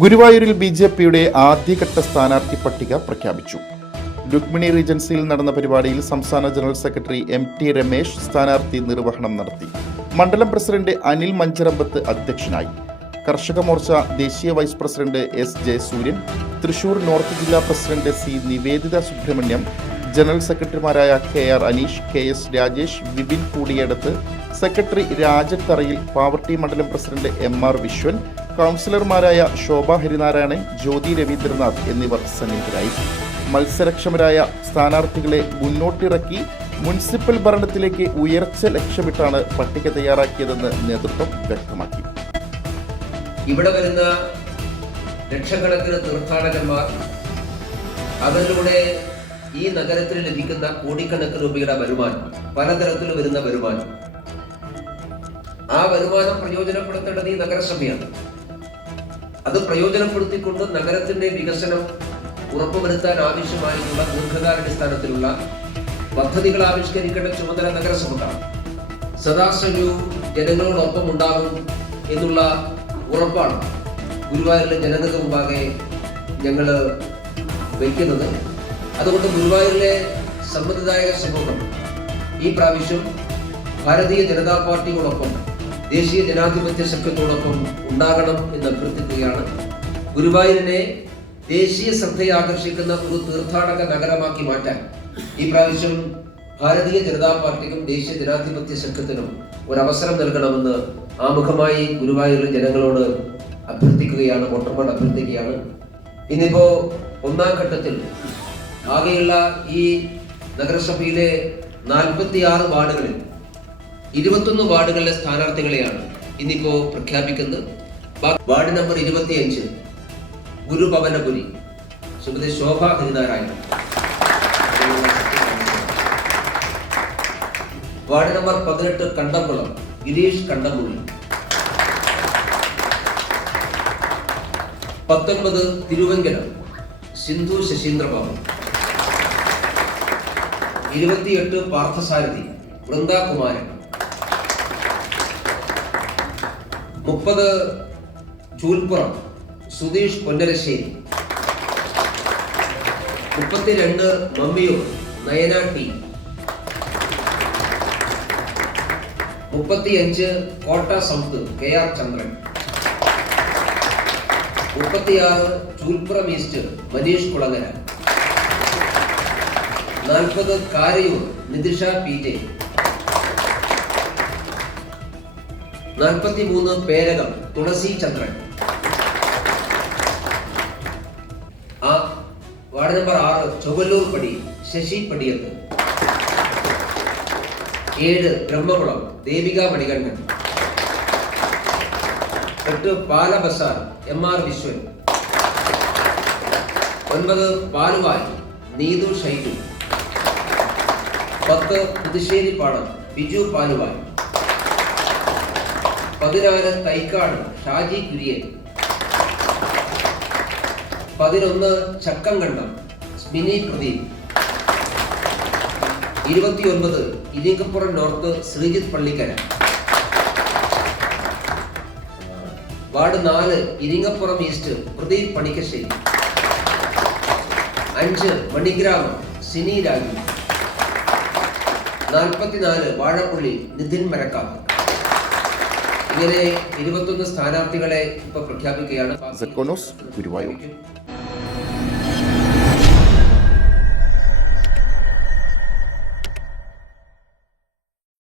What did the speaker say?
ഗുരുവായൂരിൽ ബി.ജെ.പിയുടെ ആദ്യഘട്ട സ്ഥാനാർത്ഥി പട്ടിക പ്രഖ്യാപിച്ചു. രുക്മിണി റീജൻസിയിൽ നടന്ന പരിപാടിയിൽ സംസ്ഥാന ജനറൽ സെക്രട്ടറി എം.ടി. രമേശ് സ്ഥാനാർത്ഥി നിർവഹണം നടത്തി. മണ്ഡലം പ്രസിഡന്റ് അനിൽ മഞ്ചരമ്പത്ത് അധ്യക്ഷനായി. കർഷക മോർച്ച ദേശീയ vice president S. Jayasuryan, Thrissur north ജില്ലാ president C. Niveditha Subramaniam, general സെക്രട്ടറിമാരായ K R. Aneesh, K S. Rajesh, Vipin Koodiyadath, secretary Rajan Tharayil, Pavaratty മണ്ഡലം പ്രസിഡന്റ് എം.ആർ. വിശ്വൻ, കൗൺസിലർമാരായ ശോഭ ഹരിനാരായണൻ, ജ്യോതി രവീന്ദ്രനാഥ് എന്നിവർ സന്നിഹിതരായി. മത്സരക്ഷമരായ സ്ഥാനാർത്ഥികളെ മുന്നോട്ടിറക്കി മുനിസിപ്പൽ ഭരണത്തിലേക്ക് ഉയർച്ച ലക്ഷ്യമിട്ടാണ് പട്ടിക തയ്യാറാക്കിയതെന്ന് നേതൃത്വം വ്യക്തമാക്കി. ഇവിടെ വരുന്ന ലക്ഷക്കണക്കിന് തീർത്ഥാടകന്മാർ, അവരിലൂടെ ഈ നഗരത്തിൽ ലഭിക്കുന്ന കോടിക്കണക്കിന് രൂപയുടെ വരുമാനം, പലതരത്തിൽ വരുന്ന വരുമാനം, ആ വരുമാനം പ്രയോജനപ്പെടുത്തേണ്ടത് ഈ നഗരസഭയാണ്. അത് പ്രയോജനപ്പെടുത്തിക്കൊണ്ട് നഗരത്തിന്റെ വികസനം ഉറപ്പുവരുത്താൻ ആവശ്യമായിട്ടുള്ള ദീർഘകാലാടിസ്ഥാനത്തിലുള്ള പദ്ധതികൾ ആവിഷ്കരിക്കേണ്ട ചുമതല നഗരസഭക്കാണ്. സദാസമയവും ജനങ്ങളോടൊപ്പം ഉണ്ടാകും എന്നുള്ള ഉറപ്പാണ് ഗുരുവായൂരിലെ ജനങ്ങൾക്ക് മുമ്പാകെ ഞങ്ങൾ വയ്ക്കുന്നത്. അതുകൊണ്ട് ഗുരുവായൂരിലെ സമ്മതിദായക സമൂഹം ഈ പ്രാവശ്യം ഭാരതീയ ജനതാ പാർട്ടിയോടൊപ്പം ദേശീയ ജനാധിപത്യ സഖ്യത്തോടൊപ്പം ഉണ്ടാകണം എന്ന് അഭ്യർത്ഥിക്കുകയാണ്. ഗുരുവായൂരിനെ ദേശീയ ശ്രദ്ധയെ ആകർഷിക്കുന്ന ഒരു തീർത്ഥാടക നഗരമാക്കി മാറ്റാൻ ഈ പ്രാവശ്യം ഭാരതീയ ജനതാ പാർട്ടിക്കും ദേശീയ ജനാധിപത്യ സഖ്യത്തിനും ഒരവസരം നൽകണമെന്ന് ആമുഖമായി ഗുരുവായൂരിലെ ജനങ്ങളോട് അഭ്യർത്ഥിക്കുകയാണ്, വോട്ടർമാർ അഭ്യർത്ഥിക്കുകയാണ്. ഇന്നിപ്പോ ഒന്നാം ഘട്ടത്തിൽ ആകെയുള്ള ഈ നഗരസഭയിലെ 46 വാർഡുകളിൽ 21 വാർഡുകളിലെ സ്ഥാനാർത്ഥികളെയാണ് ഇന്നിപ്പോ പ്രഖ്യാപിക്കുന്നത്. Ward number 25 Gurubhavanapuri Shrimati Shobha Harinarayanan, ward number 18 Kandamkulam Girish Kandamkuli, 19 Thiruvankalam Sindhu Sasheendrababu, 28 Parthasarathy Vrindakumaran, 30 Choolppuram Sudheesh Ponnarassery, 32 Mammiyur Nayana T, 35 Kotta south K R. Chandran, 36 Choolppuram east Maneesh Kulangara, 40 Karayur Nithisha P J, 43 Perakam Thulasi Chandran, ward number 6 Chowalloor Padi Sasi Padiyath, 7 Brahmakulam Devika Manikandan, 8 Palabazar M R. Viswan, 9 Paluvai Neethu Shaiju, 10 പുതുശ്ശേരിപ്പാടം Biju Paluvai, 14 Thaikkad Shaji Kurian, 11 Chakkamkandam Smini Pradeep, 29 Iringappuram north Sreejith Pallikkara, ward 4 Iringappuram east Pradeep Panikkassery, 5 Manigramam Sini Raju, 44 Vazhappully Nithin Marakkav. ഇങ്ങനെ 21 സ്ഥാനാർത്ഥികളെ ഇപ്പൊ പ്രഖ്യാപിക്കുകയാണ്. ഗുരുവായൂർ.